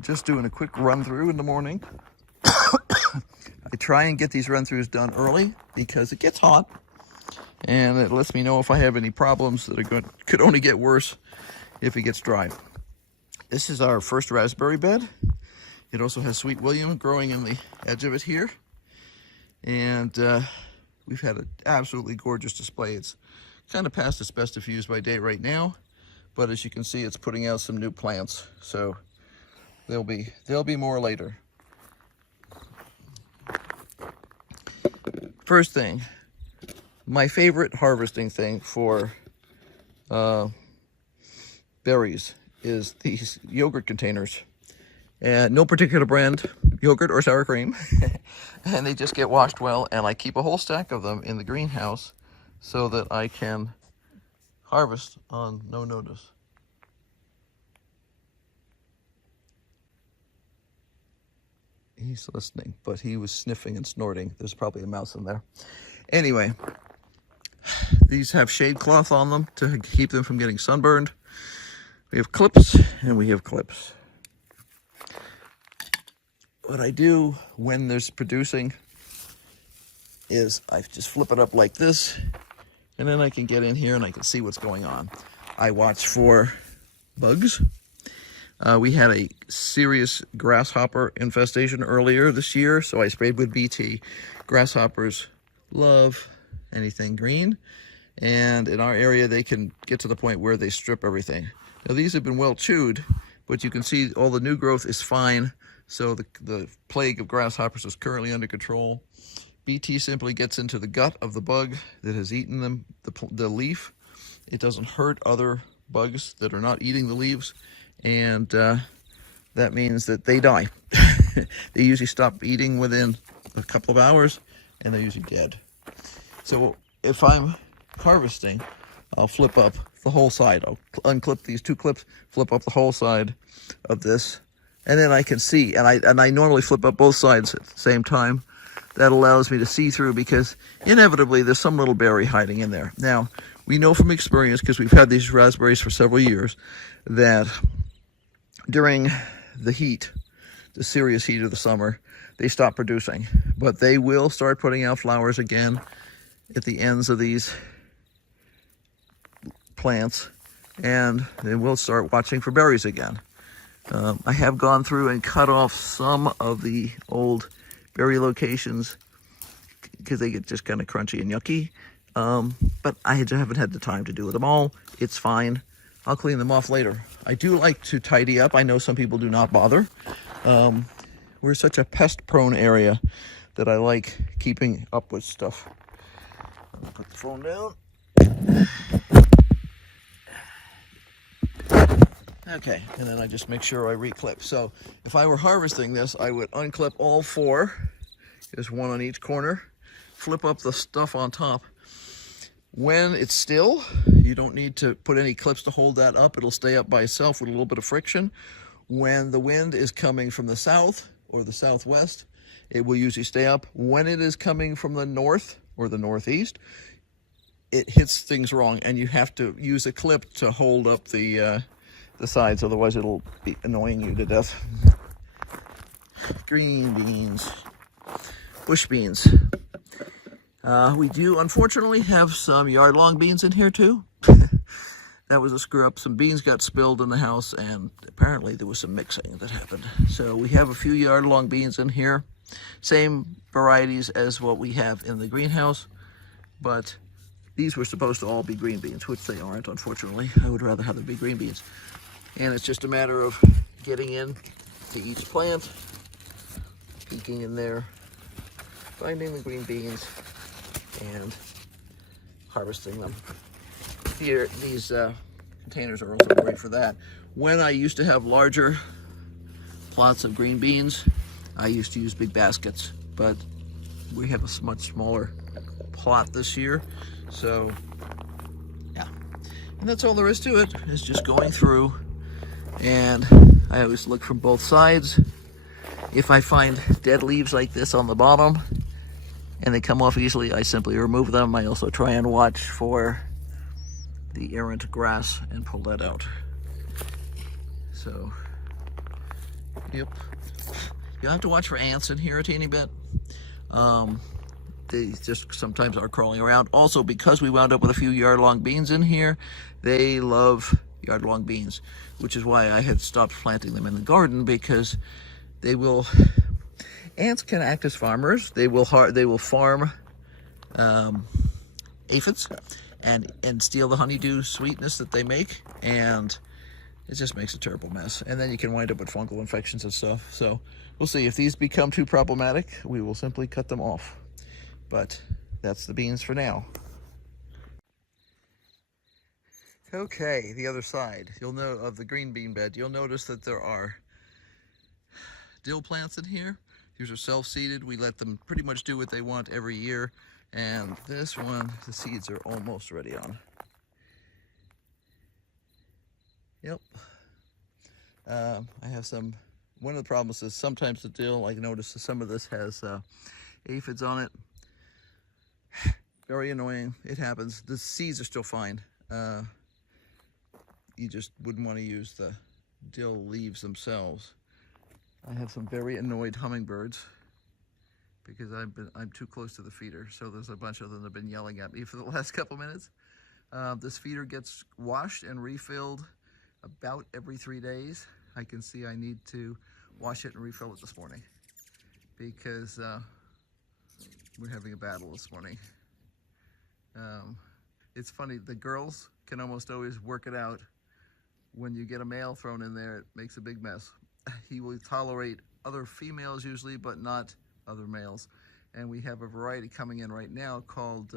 Just doing a quick run through in the morning. I try and get these run throughs done early because it gets hot and it lets me know if I have any problems that could only get worse if it gets dry. This is our first raspberry bed. It also has Sweet William growing in the edge of it here. And we've had an absolutely gorgeous display. It's kind of past its best of use by day right now, but as you can see, it's putting out some new plants. So there'll be more later. First thing, my favorite harvesting thing for berries is these yogurt containers. And no particular brand, yogurt or sour cream. And they just get washed well, and I keep a whole stack of them in the greenhouse so that I can harvest on no notice. He's listening, but he was sniffing and snorting. There's probably a mouse in there. Anyway, these have shade cloth on them to keep them from getting sunburned. We have clips and we have clips. What I do when there's producing is I just flip it up like this, and then I can get in here and I can see what's going on. I watch for bugs. We had a serious grasshopper infestation earlier this year, so I sprayed with BT. Grasshoppers love anything green, and in our area they can get to the point where they strip everything. Now these have been well chewed, but you can see all the new growth is fine, so the plague of grasshoppers is currently under control. BT simply gets into the gut of the bug that has eaten them, the leaf. It doesn't hurt other bugs that are not eating the leaves, and that means that they die. They usually stop eating within a couple of hours, and they're usually dead. So if I'm harvesting, I'll flip up the whole side. I'll unclip these two clips, flip up the whole side of this, and then I can see. And I normally flip up both sides at the same time. That allows me to see through, because inevitably there's some little berry hiding in there. Now, we know from experience, because we've had these raspberries for several years, that during the heat, the serious heat of the summer, they stop producing. But they will start putting out flowers again at the ends of these plants, and they will start watching for berries again. I have gone through and cut off some of the old berry locations because they get just kind of crunchy and yucky, but I haven't had the time to do them all. It's fine. I'll clean them off later. I do like to tidy up. I know some people do not bother. We're such a pest-prone area that I like keeping up with stuff. I'll put the phone down. Okay, and then I just make sure I reclip. So if I were harvesting this, I would unclip all four. There's one on each corner. Flip up the stuff on top. When it's still, you don't need to put any clips to hold that up. It'll stay up by itself with a little bit of friction. When the wind is coming from the south or the southwest, it will usually stay up. When it is coming from the north or the northeast, it hits things wrong, and you have to use a clip to hold up the sides, otherwise it'll be annoying you to death. Green beans, bush beans. We do unfortunately have some yard-long beans in here too. That was a screw up. Some beans got spilled in the house, and apparently there was some mixing that happened. So we have a few yard-long beans in here. Same varieties as what we have in the greenhouse, but these were supposed to all be green beans, which they aren't, unfortunately. I would rather have them be green beans. And it's just a matter of getting in to each plant, peeking in there, finding the green beans, and harvesting them. Here, these containers are also great for that. When I used to have larger plots of green beans, I used to use big baskets, but we have a much smaller plot this year, so yeah. And that's all there is to it, is just going through, and I always look from both sides. If I find dead leaves like this on the bottom and they come off easily, I simply remove them. I also try and watch for the errant grass and pull that out. So Yep. You'll have to watch for ants in here a teeny bit. They just sometimes are crawling around. Also, because we wound up with a few yard-long beans in here, they love yard-long beans, which is why I had stopped planting them in the garden, because they will, ants can act as farmers. They will farm aphids and steal the honeydew sweetness that they make, and it just makes a terrible mess. And then you can wind up with fungal infections and stuff. So we'll see. If these become too problematic, we will simply cut them off. But that's the beans for now. Okay, the other side. You'll know of the green bean bed. You'll notice that there are dill plants in here. These are self-seeded. We let them pretty much do what they want every year. And this one, the seeds are almost ready on. Yep. I have some, one of the problems is sometimes the dill, I notice that some of this has aphids on it. Very annoying. It happens. The seeds are still fine. You just wouldn't want to use the dill leaves themselves. I have some very annoyed hummingbirds because I'm too close to the feeder. So there's a bunch of them that have been yelling at me for the last couple minutes. This feeder gets washed and refilled about every 3 days. I can see I need to wash it and refill it this morning because we're having a battle this morning. It's funny, the girls can almost always work it out. When you get a male thrown in there, it makes a big mess. He will tolerate other females usually, but not other males. And we have a variety coming in right now called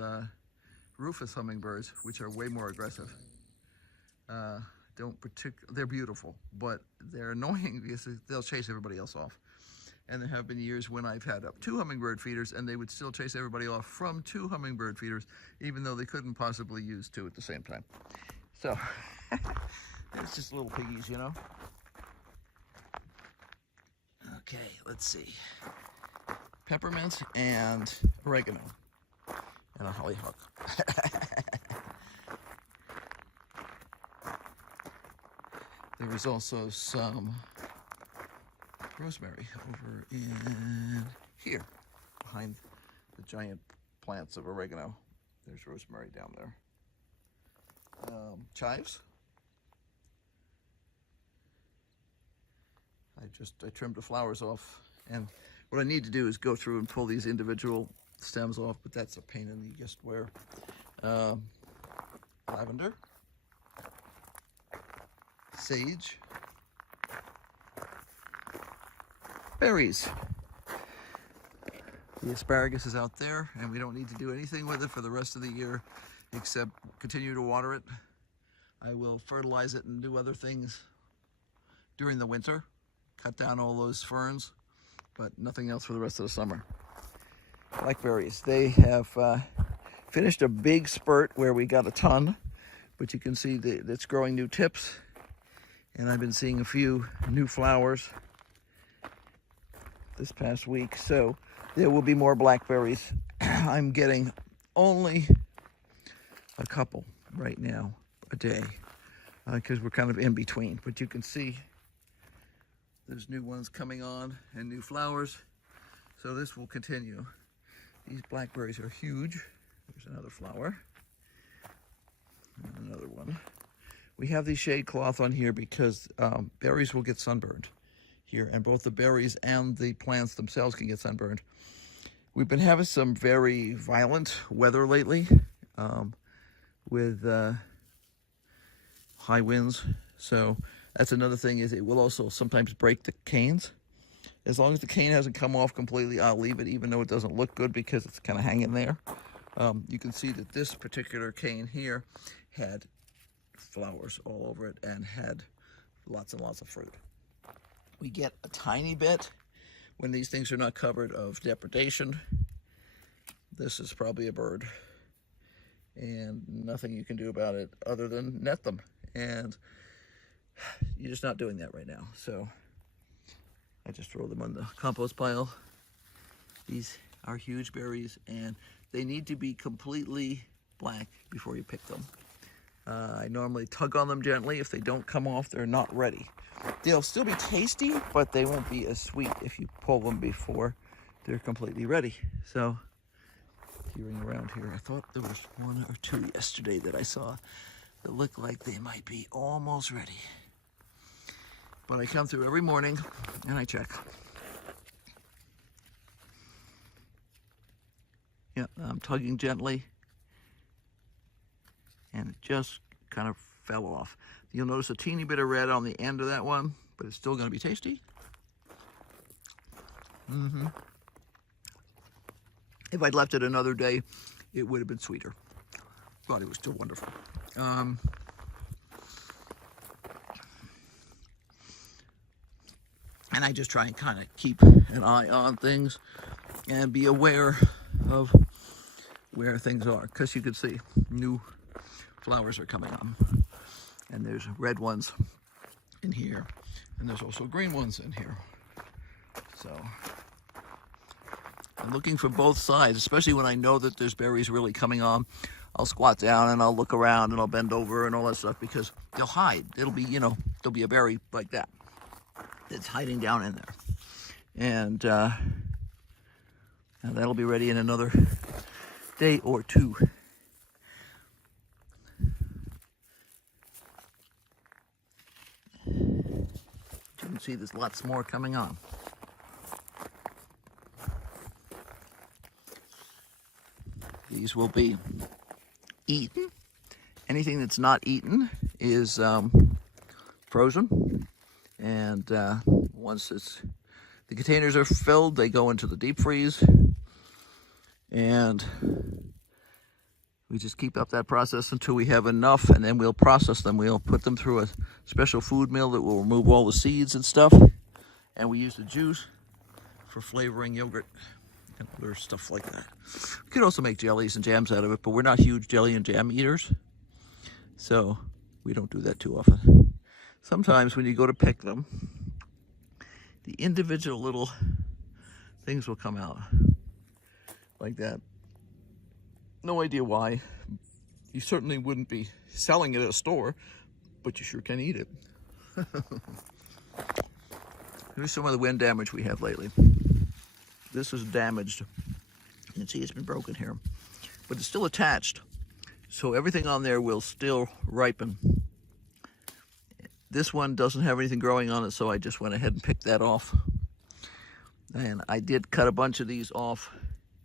rufous hummingbirds, which are way more aggressive. They're beautiful, but they're annoying because they'll chase everybody else off. And there have been years when I've had up 2 hummingbird feeders and they would still chase everybody off from 2 hummingbird feeders, even though they couldn't possibly use 2 at the same time. So, it's just little piggies, you know? Okay, let's see. Peppermint and oregano and a hollyhock. There is also some rosemary over in here, behind the giant plants of oregano. There's rosemary down there. Chives. I trimmed the flowers off, and what I need to do is go through and pull these individual stems off, but that's a pain in the just where. Lavender. Sage. Berries. The asparagus is out there, and we don't need to do anything with it for the rest of the year except continue to water it. I will fertilize it and do other things during the winter, cut down all those ferns, but nothing else for the rest of the summer. Blackberries, they have finished a big spurt where we got a ton, but you can see that it's growing new tips, and I've been seeing a few new flowers this past week, so there will be more blackberries. I'm getting only a couple right now a day because we're kind of in between, but you can see there's new ones coming on and new flowers, so this will continue. These blackberries are huge. There's another flower and another one. We have the shade cloth on here because berries will get sunburned here, and both the berries and the plants themselves can get sunburned. We've been having some very violent weather lately with high winds, so that's another thing, is it will also sometimes break the canes. As long as the cane hasn't come off completely, I'll leave it, even though it doesn't look good because it's kind of hanging there. You can see that this particular cane here had flowers all over it and had lots and lots of fruit. We get a tiny bit when these things are not covered of depredation. This is probably a bird, and nothing you can do about it other than net them, and you're just not doing that right now. So I just throw them on the compost pile. These are huge berries, and they need to be completely black before you pick them. I normally tug on them gently. If they don't come off, they're not ready. They'll still be tasty, but they won't be as sweet if you pull them before they're completely ready. So, peering around here, I thought there was one or two yesterday that I saw that looked like they might be almost ready. But I come through every morning and I check. Yeah, I'm tugging gently, and it just kind of fell off. You'll notice a teeny bit of red on the end of that one, but it's still going to be tasty. If I'd left it another day, it would have been sweeter, but it was still wonderful. And I just try and kind of keep an eye on things and be aware of where things are, because you can see new flowers are coming on, and there's red ones in here, and there's also green ones in here. So I'm looking for both sides, especially when I know that there's berries really coming on. I'll squat down and I'll look around and I'll bend over and all that stuff, because they'll hide. It'll be, there'll be a berry like that that's hiding down in there, and that'll be ready in another day or two. You can see there's lots more coming on. These will be eaten. Anything that's not eaten is frozen, and once the containers are filled, they go into the deep freeze, and we just keep up that process until we have enough, and then we'll process them. We'll put them through a special food mill that will remove all the seeds and stuff, and we use the juice for flavoring yogurt and other stuff like that. We could also make jellies and jams out of it, but we're not huge jelly and jam eaters, so we don't do that too often. Sometimes when you go to pick them, the individual little things will come out like that. No idea why. You certainly wouldn't be selling it at a store, but you sure can eat it. Here's some of the wind damage we have lately. This is damaged. You can see it's been broken here, but it's still attached, so everything on there will still ripen. This one doesn't have anything growing on it, so I just went ahead and picked that off. And I did cut a bunch of these off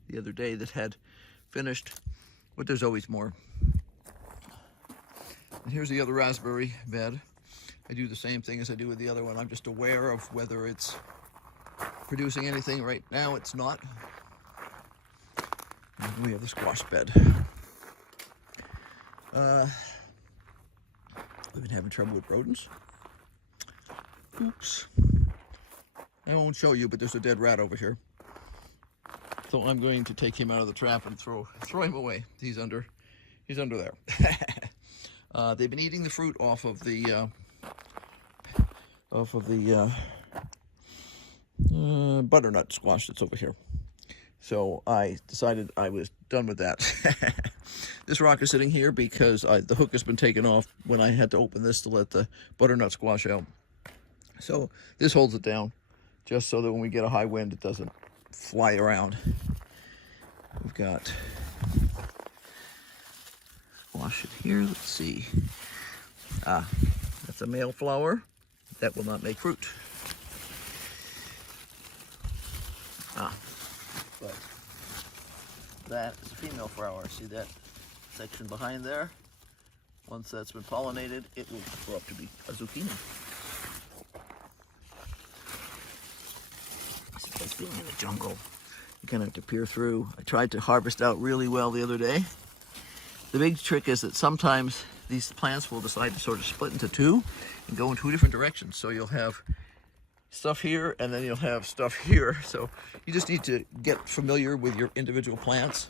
the other day that had finished, but there's always more. And here's the other raspberry bed. I do the same thing as I do with the other one. I'm just aware of whether it's producing anything. Right now it's not. And we have the squash bed. We've been having trouble with rodents. Oops. I won't show you, but there's a dead rat over here. So I'm going to take him out of the trap and throw him away. He's under there. They've been eating the fruit off of the butternut squash that's over here. So I decided I was done with that. This rock is sitting here because the hook has been taken off when I had to open this to let the butternut squash out. So this holds it down, just so that when we get a high wind, it doesn't fly around. We've got squash it here. Let's see. That's a male flower. That will not make fruit. But that is a female flower. See that section behind there? Once that's been pollinated, it will grow up to be a zucchini. It's like being in the jungle. You kind of have to peer through. I tried to harvest out really well the other day. The big trick is that sometimes these plants will decide to sort of split into two and go in two different directions. So you'll have stuff here and then you'll have stuff here. So you just need to get familiar with your individual plants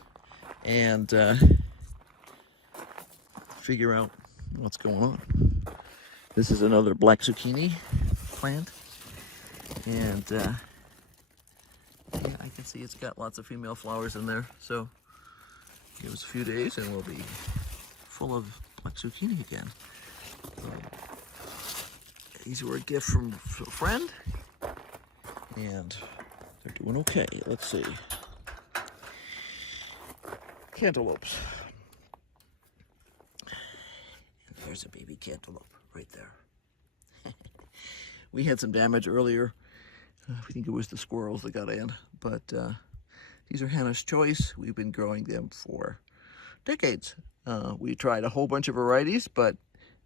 and figure out what's going on. This is another black zucchini plant, and yeah, I can see it's got lots of female flowers in there. So give us a few days and we'll be full of pluck zucchini again. These were a gift from a friend, and they're doing okay. Let's see. Cantaloupes. And there's a baby cantaloupe right there. We had some damage earlier. I think it was the squirrels that got in, but these are Hannah's choice. We've been growing them for decades. We tried a whole bunch of varieties, but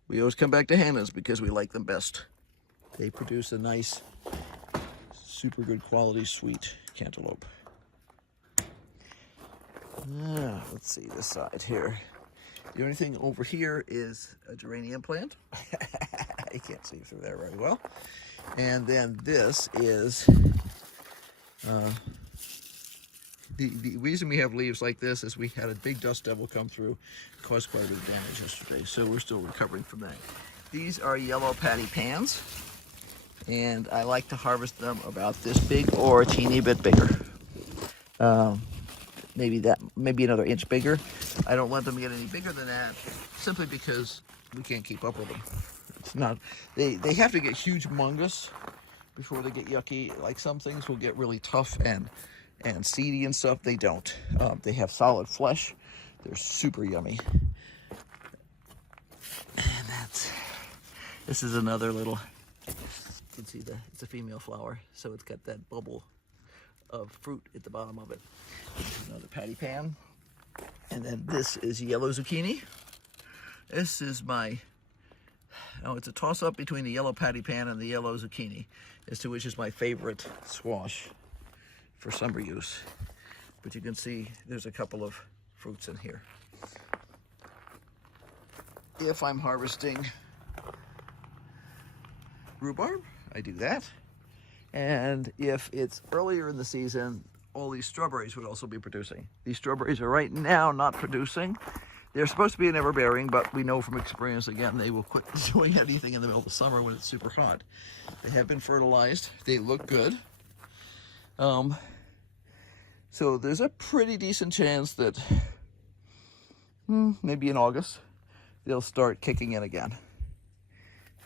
we always come back to Hannah's because we like them best. They produce a nice, super good quality sweet cantaloupe. Let's see this side here. The only thing over here is a geranium plant. You can't see through there very well. And then this is, the reason we have leaves like this is we had a big dust devil come through, caused quite a bit of damage yesterday, so we're still recovering from that. These are yellow patty pans, and I like to harvest them about this big or a teeny bit bigger. Maybe another inch bigger. I don't let them get any bigger than that, simply because we can't keep up with them. It's not, they have to get huge mungus before they get yucky. Like some things will get really tough and seedy and stuff. They don't. They have solid flesh. They're super yummy. And this is another little, you can see it's a female flower, so it's got that bubble of fruit at the bottom of it. This is another patty pan. And then this is yellow zucchini. This is it's a toss-up between the yellow patty pan and the yellow zucchini as to which is my favorite squash for summer use. But you can see there's a couple of fruits in here. If I'm harvesting rhubarb, I do that. And if it's earlier in the season, all these strawberries would also be producing. These strawberries are right now not producing. They're supposed to be an ever-bearing, but we know from experience, again, they will quit doing anything in the middle of the summer when it's super hot. They have been fertilized. They look good. So there's a pretty decent chance that maybe in August, they'll start kicking in again.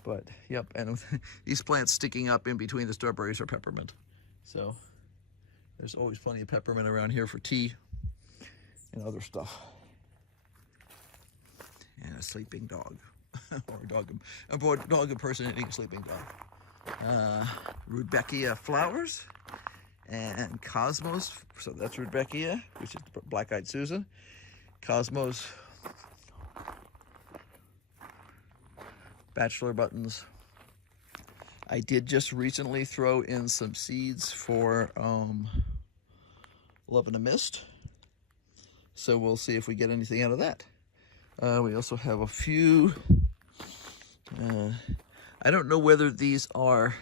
But, yep, and these plants sticking up in between the strawberries are peppermint. So there's always plenty of peppermint around here for tea and other stuff. And a sleeping dog, or a dog impersonating a sleeping dog. Rudbeckia flowers and Cosmos. So that's Rudbeckia, which is black-eyed Susan. Cosmos, bachelor buttons. I did just recently throw in some seeds for Love in a Mist. So we'll see if we get anything out of that. We also have a few, I don't know whether these are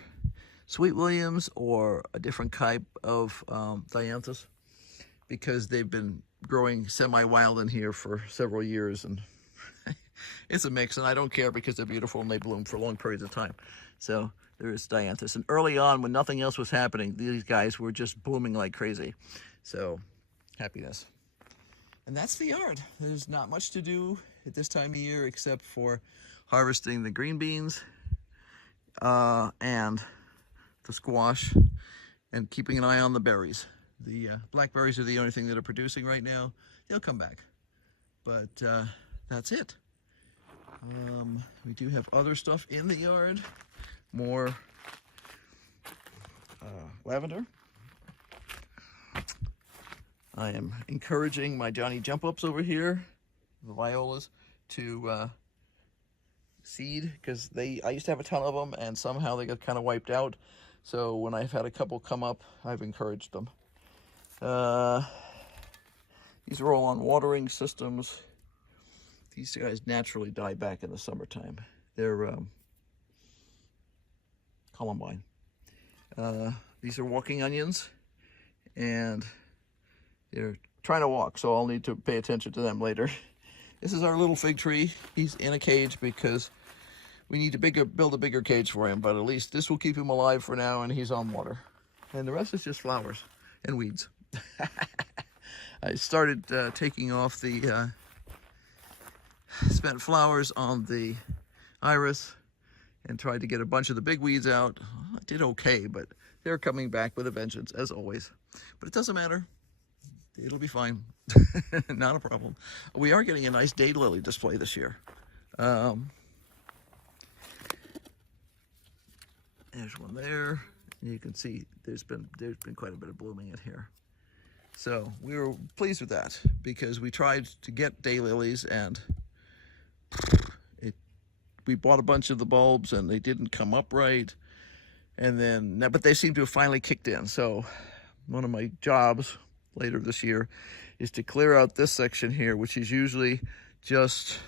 Sweet Williams or a different type of dianthus, because they've been growing semi-wild in here for several years, and it's a mix, and I don't care because they're beautiful and they bloom for long periods of time. So there is dianthus. And early on, when nothing else was happening, these guys were just blooming like crazy. So happiness. And that's the yard. There's not much to do at this time of year except for harvesting the green beans and the squash and keeping an eye on the berries. The blackberries are the only thing that are producing right now. They'll come back. But that's it. We do have other stuff in the yard. More lavender. I am encouraging my Johnny jump-ups over here, the violas, to seed, because I used to have a ton of them and somehow they got kind of wiped out. So when I've had a couple come up, I've encouraged them. These are all on watering systems. These guys naturally die back in the summertime. They're columbine. These are walking onions, and they're trying to walk, so I'll need to pay attention to them later. This is our little fig tree. He's in a cage because we need to build a bigger cage for him, but at least this will keep him alive for now, and he's on water. And the rest is just flowers and weeds. I started taking off the spent flowers on the iris and tried to get a bunch of the big weeds out. I did okay, but they're coming back with a vengeance, as always. But it doesn't matter. It'll be fine. Not a problem. We are getting a nice daylily display this year. There's one there. You can see there's been quite a bit of blooming in here. So we were pleased with that because we tried to get daylilies and we bought a bunch of the bulbs and they didn't come up right. And then, but they seem to have finally kicked in. So one of my jobs later this year is to clear out this section here, which is usually just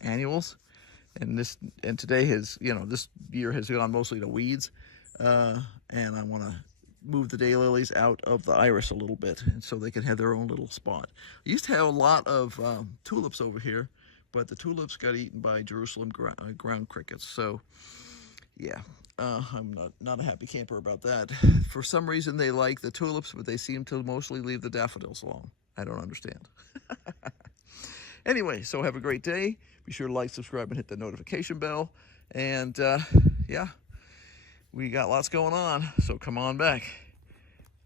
annuals. And today this year has gone mostly to weeds. And I want to move the daylilies out of the iris a little bit, and so they can have their own little spot. I used to have a lot of tulips over here, but the tulips got eaten by Jerusalem ground crickets. So yeah, I'm not a happy camper about that. For some reason they like the tulips, but they seem to mostly leave the daffodils alone. I don't understand. Anyway, so have a great day. Be sure to like, subscribe, and hit the notification bell. And yeah, we got lots going on, so come on back.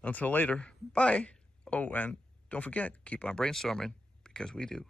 Until later, bye. Oh, and don't forget, keep on brainstorming, because we do.